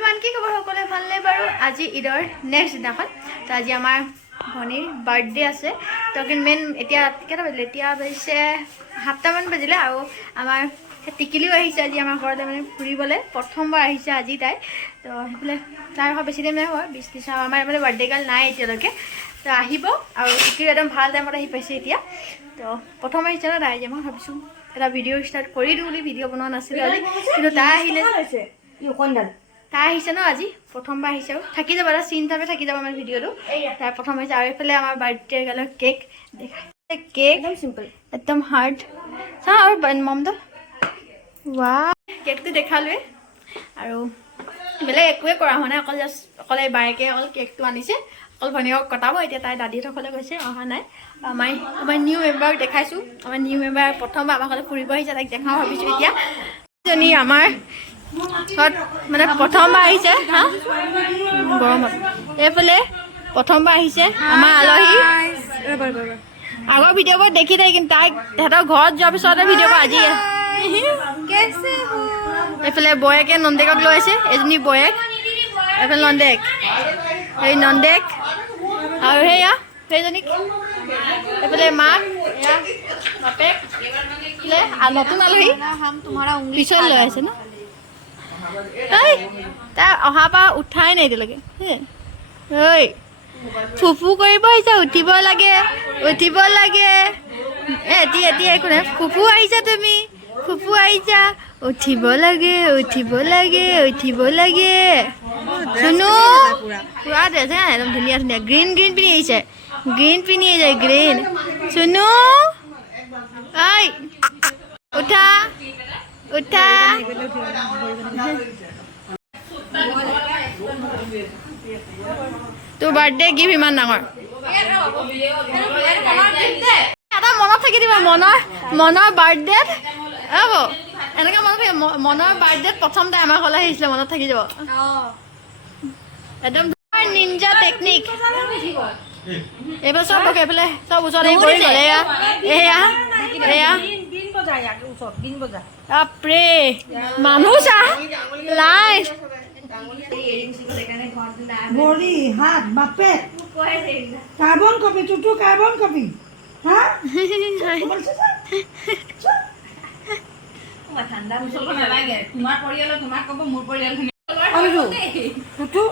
everyone কি খবৰ সকলোৱে ভালনে বাৰু আজি ঈদৰ নেক্সট দিনাখন তো আজি আমাৰ ভনীৰ বাৰ্থডে আছে তো কিন্তু মেইন এতিয়া কেইটা বাজিলে এতিয়া বাজিছে 7টামান বাজিলে আৰু আমাৰ টিকিলিও আহিছে আজি আমাৰ ঘৰতে মানে ফুৰিবলৈ প্ৰথমবাৰ আহিছে আজি তাই তো সেইফালে তাই অহা বেছি টাইম নাই হোৱা 20 আমাৰ মানে বাৰ্থডে গাল নাই এতিয়ালৈকে তো আহিব আৰু টিকিলি একদম ভাল টাইমত আহি পাইছে এতিয়া তো প্ৰথম আহিছে ন তাই যে মই ভাবিছোঁ এটা ভিডিঅ' ষ্টাৰ্ট কৰি দিওঁ বুলি ভিডিঅ' বনোৱা নাছিলোঁ আজি কিন্তু তাই আহিলে তাই আহিছে ন আজি প্ৰথমবাৰ আহিছে আৰু থাকি যাব এটা চিন হিচাপে থাকি যাব মানে ভিডিঅ'টো তাই প্ৰথম আহিছে আৰু এইফালে আমাৰ বাৰ্থডে গালৰ কেক দেখাই কেক একদম চিম্পল একদম হাৰ্ড চা আৰু মমটো ৱা কেকটো দেখালোৱে আৰু বেলেগ একোৱে কৰা হোৱা নাই অকল এই বায়েকে অকল কেকটো আনিছে অকল ভনীয়েকক কটাব এতিয়া তাই দাদীহঁতৰ ঘৰলৈ গৈছে অহা নাই আমাৰ নিউ মেম্বাৰক দেখাইছোঁ আমাৰ নিউ মেম্বাৰ প্ৰথমবাৰ আমাৰ ঘৰলৈ ফুৰিব আহিছে তাইক দেখাওঁ ভাবিছোঁ এতিয়া এজনী আমাৰ ঘৰত মানে প্ৰথমবাৰ আহিছে হা গৰমত এইফালে প্ৰথমবাৰ আহিছে আমাৰ আলহী আগৰ ভিডিঅ'বোৰ দেখি থাকে কিন্তু তাইক তেহেঁতৰ ঘৰত যোৱাৰ পিছতে ভিডিঅ'বোৰ আজি এইফালে বয়েকে নন্দেকক লৈ আছে এজনী বয়েক এইফালে নন্দেক এই নন্দেক আৰু সেয়া সেইজনীক এইফালে মাক এয়া বাপেক নতুন আলহী পিছত লৈ আছে ন তাই অহাৰ পৰা উঠাই নাই এতিয়ালৈকে ঐ ফুফু কৰিব আহিছা উঠিব লাগে এতিয়া একো নাই ফুফু আহিছা তুমি ফুফু আহিছা উঠিব লাগে শুনো পুৰা ড্ৰেছ একদম ধুনীয়া গ্ৰীণ পিন্ধি আহিছে গ্ৰীণ শুনো ঐ উঠা তোৰ বাৰ্থডে গিফ্ট ইমান ডাঙৰ এটা মনত থাকি দিব মনৰ বাৰ্থডেত হ'ব এনেকৈ মনত থাকিব মনৰ বাৰ্থডেত প্ৰথম তাই আমাৰ ঘৰলৈ আহিছিলে মনত থাকি যাব একদম নিঞ্জা টেকনিক এইবাৰ চব বকে এইফালে চব ওচৰত আহি পৰি গ'লে এয়া বাপৰে মানুহ চা লাইট ভৰি হাত বাপে carbon copy Tutu carbon copy হা ঠাণ্ডা নালাগে তোমাৰ পৰিয়ালৰ তোমাক ক'ব মোৰ পৰিয়াল টুটু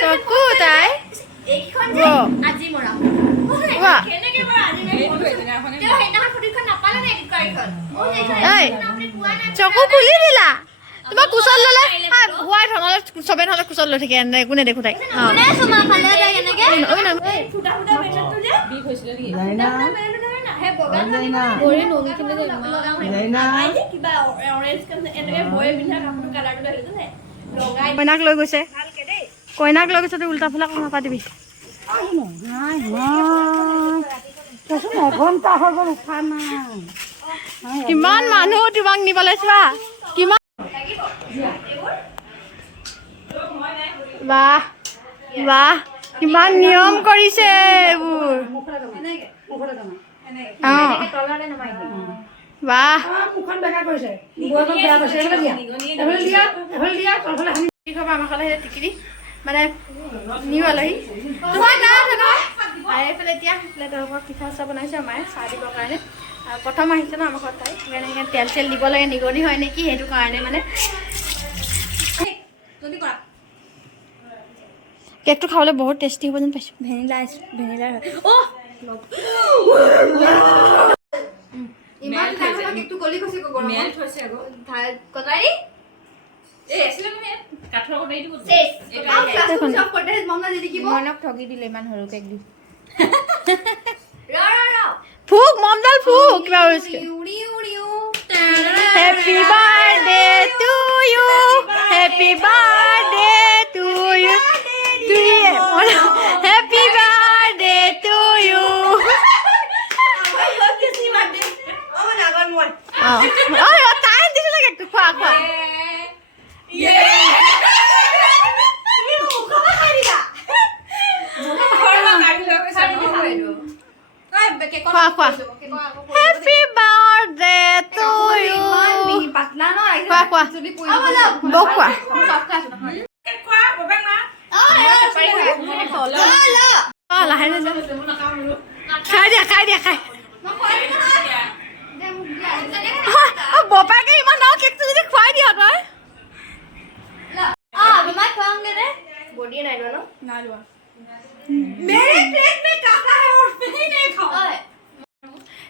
চকু তাই চকু খুলি দিলা তোমাক কোচত ললে চবে নহলে কোচত লৈ থাকে একো নেদেখো তাইক কইনাক লৈ গৈছে তই উল্টা ফুলা কথা নাপাতিবি কিমান মানুহ তোমাক নিবলৈ চোৱা কিমান বাহ কিমান নিয়ম কৰিছে এইবোৰ বাহ আমাৰ ঘৰলৈ টিকিলি মানে নিউ আলহী আৰু এইফালে এতিয়া তেওঁলোকৰ পিঠা চিঠা বনাইছে মায়ে চাহ দিবৰ কাৰণে আৰু প্ৰথম আহিছে ন আমাৰ ঘৰত তাই সেইকাৰণে তেল দিব লাগে নিগনি হয় নেকি সেইটো কাৰণে মানে কেকটো খাবলৈ বহুত টেষ্টি হ'ব যেন পাইছোঁ ভেনিলা হয় মনক ঠগি দিলে ইমান সৰু কেক দি ফুক মমডাল ফুক কিবা happy birthday to you happy birthday to you happy birthday to you তাই দিছে লাগে একটু খোৱা Happy birthday কোৱা বক কোৱা লাহে খাই দিয়া বপাকে ইমান ডাঙৰ কেকটো যদি খুৱাই দিয়া তই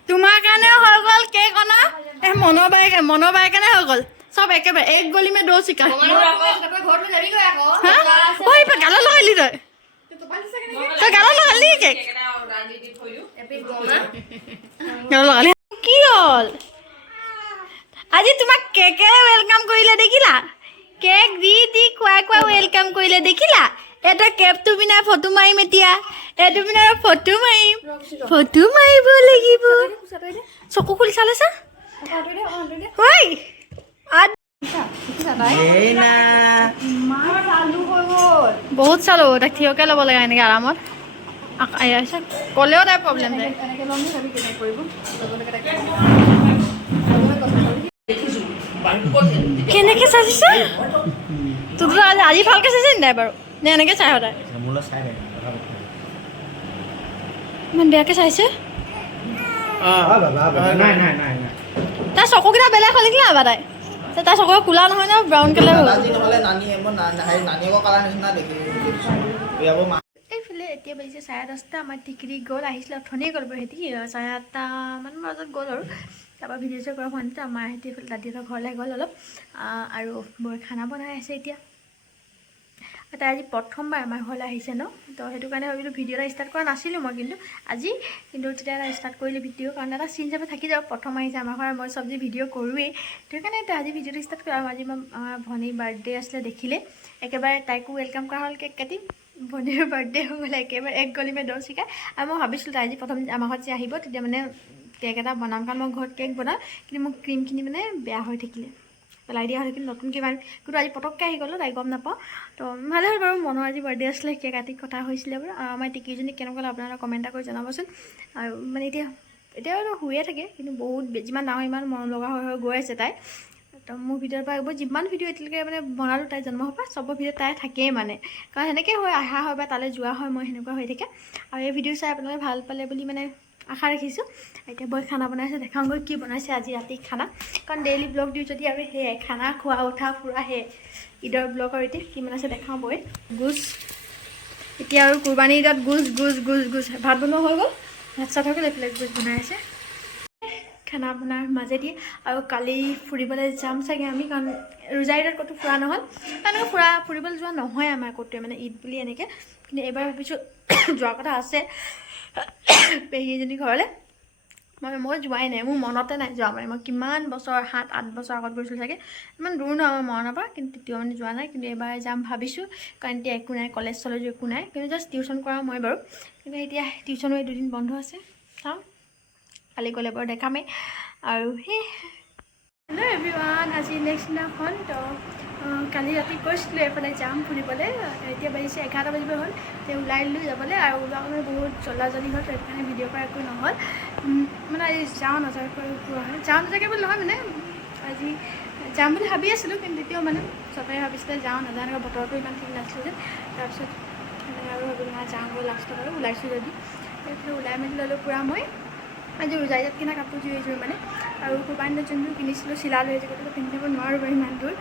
তোমাৰ কাৰণে হৈ গ'ল কেক অনা মনৰ বাই কাৰণে হৈ গ'ল চব একেবাৰে এক গলি মে দো চিকা গালত লগালি তই গালত লগালি কেক গালত লগালি কি হ'ল আজি তোমাক কেকেৰে ৱেলকাম কৰিলে দেখিলা কেক দি খুৱাই ৱেলকাম কৰিলে দেখিলা এটা কেপটো পিনাই ফটো মাৰিম এতিয়া এইটো পিনাই ফটো মাৰিব লাগিব চকু খুলি চালেছা বহুত চালো তাক থিয়কে ল'ব লাগে এনেকে আৰামত ক'লেও তাই প্ৰব্লেম যায় কেনেকে চাইছা তোৰ আজি ভালকে চাইছে নাই বাৰু নে এনেকে চাই সদায় ইমান বেয়াকে চাইছে তাই চকুকেইটা বেলেগ হ'ল নেকি না তাই তাৰ চকু কোলা নহয় ন ব্ৰাউন কালাৰ এইফালে এতিয়া বাজিছে 10:30 আমাৰ টিকৰি গ'ল আহিছিলে অথনিয়ে গ'ল বাৰু সিহঁতি 8:30মান বজাত গ'ল আৰু তাৰপৰা ভিডিঅ' চিডিঅ' কৰা ভণ্টি আমাৰ সিহঁতি দাদীহঁতৰ ঘৰলৈ গ'ল অলপ আৰু মই খানা বনাই আছে এতিয়া তাই আজি প্ৰথমবাৰ আমাৰ ঘৰলৈ আহিছে ন তো সেইটো কাৰণে ভাবিলোঁ ভিডিঅ' এটা ষ্টাৰ্ট কৰা নাছিলোঁ মই কিন্তু তেতিয়া এটা ষ্টাৰ্ট কৰিলোঁ ভিডিঅ' কাৰণ এটা চিন হিচাপে থাকি যাওক প্ৰথম আহিছে আমাৰ ঘৰত মই চব্জি ভিডিঅ' কৰোঁৱেই সেইটো কাৰণে আজি ভিডিঅ'টো ষ্টাৰ্ট কৰা আজি আমাৰ ভনীৰ বাৰ্থডে আছিলে দেখিলে একেবাৰে তাইকো ৱেলকাম কৰা হ'ল কেক কাটি ভনীৰ বাৰ্থডে হৈ গ'লে একেবাৰে এক গলি মে দহ শিকাই আৰু মই ভাবিছিলোঁ তাই আজি প্ৰথম আমাৰ ঘৰত যে আহিব তেতিয়া মানে কেক এটা বনাম কাৰণ মই ঘৰত কেক বনাওঁ কিন্তু মোৰ ক্ৰীমখিনি মানে বেয়া হৈ থাকিলে পেলাই দিয়া হ'ল কিন্তু নতুনকৈ বান কিন্তু আজি পটককৈ আহি গ'লোঁ তাই গম নাপাওঁ তো ভালে হ'ল বাৰু মনৰ আজি বাৰ্থডে আছিলে কেক কাটি কথা হৈছিলে বাৰু আমাৰ টিকিজনী কেনেকুৱা হ'ল আপোনালোকে কমেণ্ট এটা কৰি জনাবচোন আৰু মানে এতিয়া শুয়ে থাকে কিন্তু বহুত যিমান ডাঙৰ ইমান মৰম লগা হৈ গৈ আছে তাই তো মোৰ ভিডিঅ'ৰ পৰা এইবোৰ যিমান ভিডিঅ' এতিয়ালৈকে মানে বনালোঁ তাই জন্ম হোৱাৰ পৰা চবৰ ভিডিঅ'ত তাই থাকেই মানে কাৰণ সেনেকৈ হয় অহা হয় বা তালৈ যোৱা হয় মই সেনেকুৱা হৈ থাকে আৰু এই ভিডিঅ' চাই আপোনালোকে ভাল পালে বুলি মানে আশা ৰাখিছোঁ এতিয়া বৈ খানা বনাইছে দেখাওঁগৈ কি বনাইছে আজি ৰাতি খানা কাৰণ ডেইলি ব্লগ দিওঁ যদি আৰু সেয়াই খানা খোৱা উঠা ফুৰা সেয়াই ঈদৰ ব্লগ আৰু এতিয়া কি বনাইছে দেখাওঁ বৈ গোছ এতিয়া আৰু কুৰবানী ঈদত গোছ ভাত বনোৱা হৈ গ'ল ভাত চাত হৈ গ'ল এইফালে গোছ বনাই আছে খানা বনাৰ মাজেদি আৰু কালি ফুৰিবলৈ যাম চাগে আমি কাৰণ ৰোজা ঈদত ক'তো ফুৰা নহ'ল এনেকৈ ফুৰিবলৈ যোৱা নহয় আমাৰ ক'তোৱে মানে ঈদ বুলি এনেকৈ কিন্তু এইবাৰ ভাবিছোঁ যোৱাৰ কথা আছে পেহী এজনী ঘৰলৈ মই যোৱাই নাই মোৰ মনতে নাই যোৱা মানে মই কিমান বছৰ 7-8 বছৰ আগত গৈছিলোঁ চাগে ইমান দূৰ নহয় আমাৰ মনৰ পৰা কিন্তু তেতিয়াও মানে যোৱা নাই কিন্তু এইবাৰ যাম ভাবিছোঁ কাৰণ এতিয়া একো নাই কলেজ চলেজ একো নাই কিন্তু জাষ্ট টিউশ্যন কৰা মই বাৰু কিন্তু এতিয়া টিউশ্যনো এই 2 দিন বন্ধ আছে চাওঁ কালি গ'লে বাৰু দেখামেই আৰু সেই হেল্ল' এভৰিৱান আজি নেক্সট দিনাখন তো কালি ৰাতি কৈছিলোঁ এইফালে যাম ফুৰিবলৈ এতিয়া বাজিছে 11 বাজিব হ'ল এতিয়া ওলাই দিলোঁ যাবলৈ আৰু ওলাবলৈ বহুত জল্দি হ'ল সেইটো কাৰণে ভিডিঅ' কৰা একো নহ'ল মানে আজি যাওঁ নাযাকৈ যাওঁ নাযাকৈ বুলি নহয় মানে আজি যাম বুলি ভাবি আছিলোঁ কিন্তু তেতিয়াও মানে চবেই ভাবিছিলে যাওঁ নাযাওঁ এনেকৈ বতৰটো ইমান ঠিক নাছিলে যে তাৰপিছত আৰু ভাবিলোঁ নাই যাওঁগৈ লাষ্টত আৰু ওলাইছোঁ যদি এইফালে ওলাই মেলি ল'লোঁ পূৰা মই আজি ৰোজা ঈদত কিনা কাপোৰযোৰ এইযোৰ মানে আৰু কুৰবানীত যোনযোৰ কিনিছিলোঁ চিলালোঁ এই যোৰটো পিন্ধি যাব নোৱাৰোঁ বাৰু ইমান দূৰ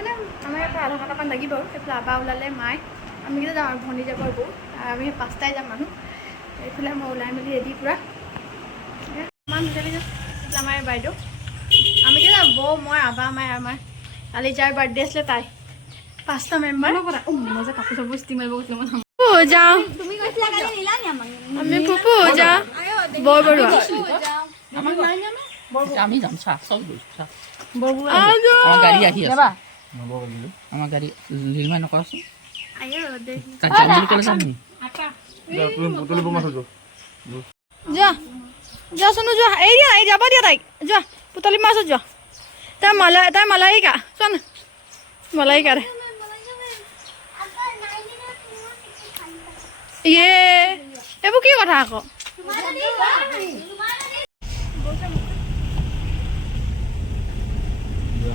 মানে আমাৰ ইয়াৰ পৰা আধা ঘণ্টামান লাগিব আৰু এইফালে আবা ওলালে মায়ে আমিকেইটা যাওঁ আৰু ভনী যাব বৌ আমি 5টাই যাম মানুহ এইফালে মই ওলাই মেলি ৰেডি পূৰা ইমান ধুনীয়া আমাৰ বাইদেউ আমিকেইটা যাম বৌ মই আবা মায়ে আমাৰ কালি যাৰ বাৰ্থডে আছিলে তাই 5টা মেম্বাৰ মই যে কাপোৰ চাপোৰ ষ্টি মাৰিব গৈছিলোঁ মই যাওঁ আমি পুপু যাওঁ বৰ বৰুৱা আমি যাম চাহ চব আমাৰ গাড়ী আহি আছে আমাৰ গাড়ী লিলমাই নকৰাচোন তাত যাম বুলি ক'লে যাম নি যোৱা চোনো যোৱা এই যাব দিয়া তাইক যোৱা পুতলি মাছত যোৱা তাই মালাইকা চোৱা না মালাইকা ৰে ইয়ে এইবোৰ কি কথা আকৌ আমি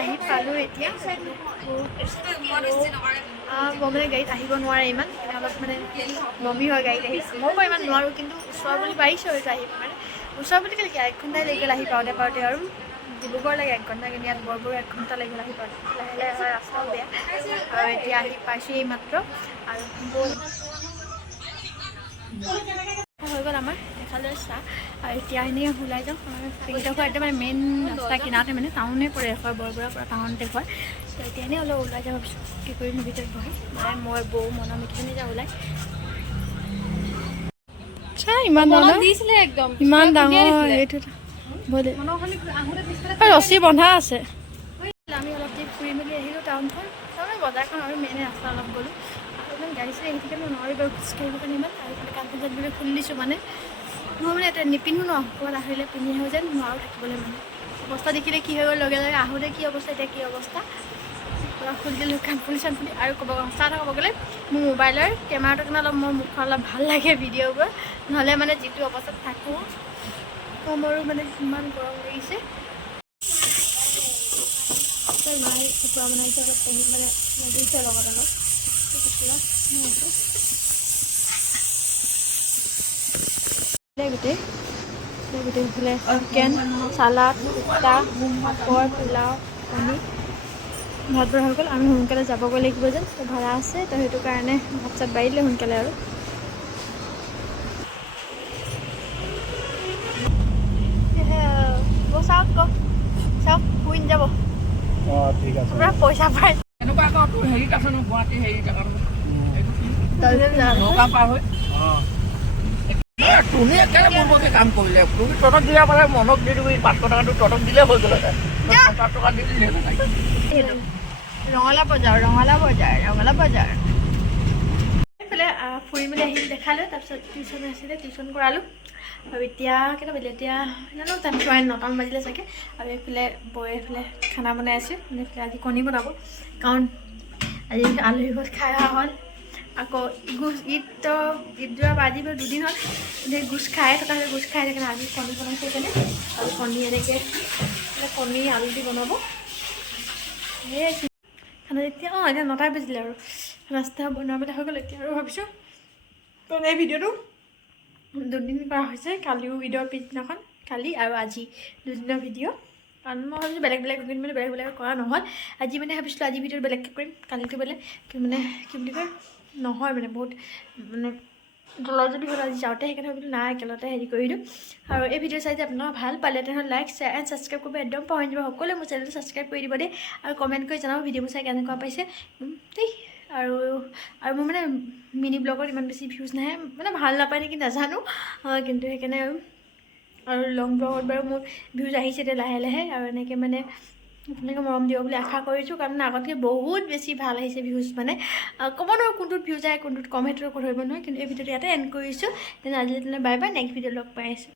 আহি পালোঁ এতিয়া মই মানে গাড়ীত আহিব নোৱাৰে ইমান অলপ মানে বমি হয় গাড়ীত আহিছে মই বাৰু ইমান নোৱাৰোঁ কিন্তু ওচৰ বুলি পাৰিছোঁ আৰু আহিব মানে ওচৰ বুলি ক'লে কি 1 ঘণ্টাই লাগিল আহি পাওঁতে আৰু ডিব্ৰুগড় লাগে 1 ঘণ্টা কিন্তু ইয়াত বৰবোৰ 1 ঘণ্টা লাগিল আহি পাওঁতে লাহে লাহে আমাৰ ৰাস্তাও বেয়া আৰু এতিয়া আহি পাইছোঁ এই মাত্ৰ আৰু হৈ গ'ল আমাৰ দেখালৈ চাহ আৰু এতিয়া এনেই ওলাই যাওঁ আমাৰ পিকনিক খোৱা একদম মানে মেইন ৰাস্তা কিনাৰতে মানে টাউনে পৰে হয় বৰবৰাৰ পৰা টাউনতে হয় তো এতিয়া এনেই অলপ ওলাই যাব ভাবিছোঁ কি কৰিম ভিতৰত বহি মায়ে মই বৌ মনৰ মিঠি যাওঁ ওলাই ইমান ডাঙৰ দিছিলে একদম ইমান ডাঙৰ এইটো ৰছী বন্ধা আছে আমি অলপ দেৰি ফুৰি মেলি আহিলোঁ টাউনখন তাৰমানে বজাৰখন আৰু মেইন ৰাস্তা অলপ গ'লোঁ আৰু ইমান গাড়ী চাড়ী আহি থাকে নোৱাৰি বাৰু খোজকাঢ়িবৰ কাৰণে ইমান আৰু ইফালে কাপোৰ চাপোৰ খুলি দিছোঁ মানে মই মানে এতিয়া নিপিন্ধো ন ক'ৰবাত আহিলে পিন্ধি আহোঁ যেন নোৱাৰোঁ থাকিবলৈ মানে অৱস্থা দেখিলে কি হৈ গ'ল লগে লগে আহোঁতে কি অৱস্থা এতিয়া কি অৱস্থা পূৰা খুলি দিলোঁ কাণফুলি চানফুলি আৰু ক'ব সঁচা কথা ক'ব গ'লে মোৰ মোবাইলৰ কেমেৰাটো কাৰণে অলপ মোৰ মুখখন অলপ ভাল লাগে ভিডিঅ'বোৰ নহ'লে মানে যিটো অৱস্থাত থাকোঁ মোৰো মানে ইমান গৰম লাগিছে মায়ে কুকুৰা বনাইছে অলপ পঢ়ি মানে দিছে লগত অলপ কুকুৰা গোটেই গোটেইফালে চিকেন চালাড কুৰ্তা পাপৰ পোলাও কণী ভাত বঢ়া হৈ গ'ল আমি সোনকালে যাবগৈ লাগিব যেন তো ভাড়া আছে তো সেইটো কাৰণে ভাত চাত বাঢ়িলে সোনকালে আৰু চাওক কওক চাওক শুই যাব ঠিক আছে পুৰা পইচা পাই এনেকুৱা আকৌ তোৰ হেৰিত আছে ন গুৱাহাটী হেৰি জেগাটো নগাঁও পাৰ হৈ তুমি একেবাৰে মোৰ মতে কাম কৰিলে তুমি তহঁতক দিয়া পালে মনক দি দিবি 500 টকাটো তহঁতক দিলে হৈ গ'ল 50 টকা দি দিলে ৰঙালাও বজাৰ এইফালে ফুৰি মেলি আহি দেখালোঁ তাৰপিছত টিউশ্যন আছিলে টিউশ্যন কৰালোঁ আৰু এতিয়া কেইটা বাজিলে এতিয়া জানো টাইম চোৱাই 9টামান বাজিলে চাগে আৰু এইফালে বৌয়ে এইফালে খানা বনাই আছে মানে এইফালে আজি কণী বনাব কাৰণ আজি আলহী ঘৰত খাই অহা হ'ল আকৌ ঈদ যোৱা আজি বাৰু 2 দিন হ'ল এতিয়া গোচ খাই থকা গোচ খাই থাকে আজি কণী বনাইছে সেইকাৰণে আৰু কণী এনেকৈ কণী আলু দি বনাব সেয়াই খানা এতিয়া এতিয়া 9টাই বাজিলে আৰু ৰাস্তা বনোৱাবলৈ হৈ গ'ল এতিয়া আৰু ভাবিছোঁ কাৰণ এই ভিডিঅ'টো 2 দিন কৰা হৈছে কালিও ঈদৰ পিছদিনাখন কালি আৰু আজি 2 দিনৰ ভিডিঅ' কাৰণ মই ভাবিছোঁ বেলেগ মানে বেলেগ কৰা নহ'ল আজি মানে ভাবিছিলোঁ আজি ভিডিঅ'টো বেলেগকৈ কৰিম কালিটো বেলেগ মানে কি বুলি কয় নহয় মানে বহুত মানে জ্বলা যদি হ'ল আজি যাওঁতে সেইকাৰণে ভাবিলোঁ নাই একেলগতে হেৰি কৰি দিওঁ আৰু এই ভিডিঅ' চাই যে আপোনালোকে ভাল পালে তেনেহ'লে লাইক শ্বেয়াৰ এণ্ড ছাবস্ক্ৰাইব কৰিব একদম পাহৰি যাব সকলোৱে মোৰ চেনেলটো ছাবস্ক্ৰাইব কৰি দিব দেই আৰু কমেণ্ট কৰি জনাব ভিডিঅ'বোৰ চাই কেনেকুৱা পাইছে দেই আৰু মোৰ মানে মিনি ব্লগত ইমান বেছি ভিউজ নাহে মানে ভাল নাপায় নেকি নাজানো কিন্তু সেইকাৰণে আৰু লং ব্লগত বাৰু মোৰ ভিউজ আহিছে এতিয়া লাহে লাহে আৰু এনেকৈ মানে আপোনালোকে মৰম দিব বুলি আশা কৰিছোঁ কাৰণ আগতকৈ বহুত বেছি ভাল আহিছে ভিউজ মানে ক'ব নোৱাৰোঁ কোনটোত ভিউজ আহে কোনটোত কম সেইটো ধৰিব নোৱাৰে কিন্তু এই ভিডিঅ'টো ইয়াতে এণ্ড কৰিছোঁ তেনে আজিলৈ বাই বাই নেক্সট ভিডিঅ' লগ পাই আছোঁ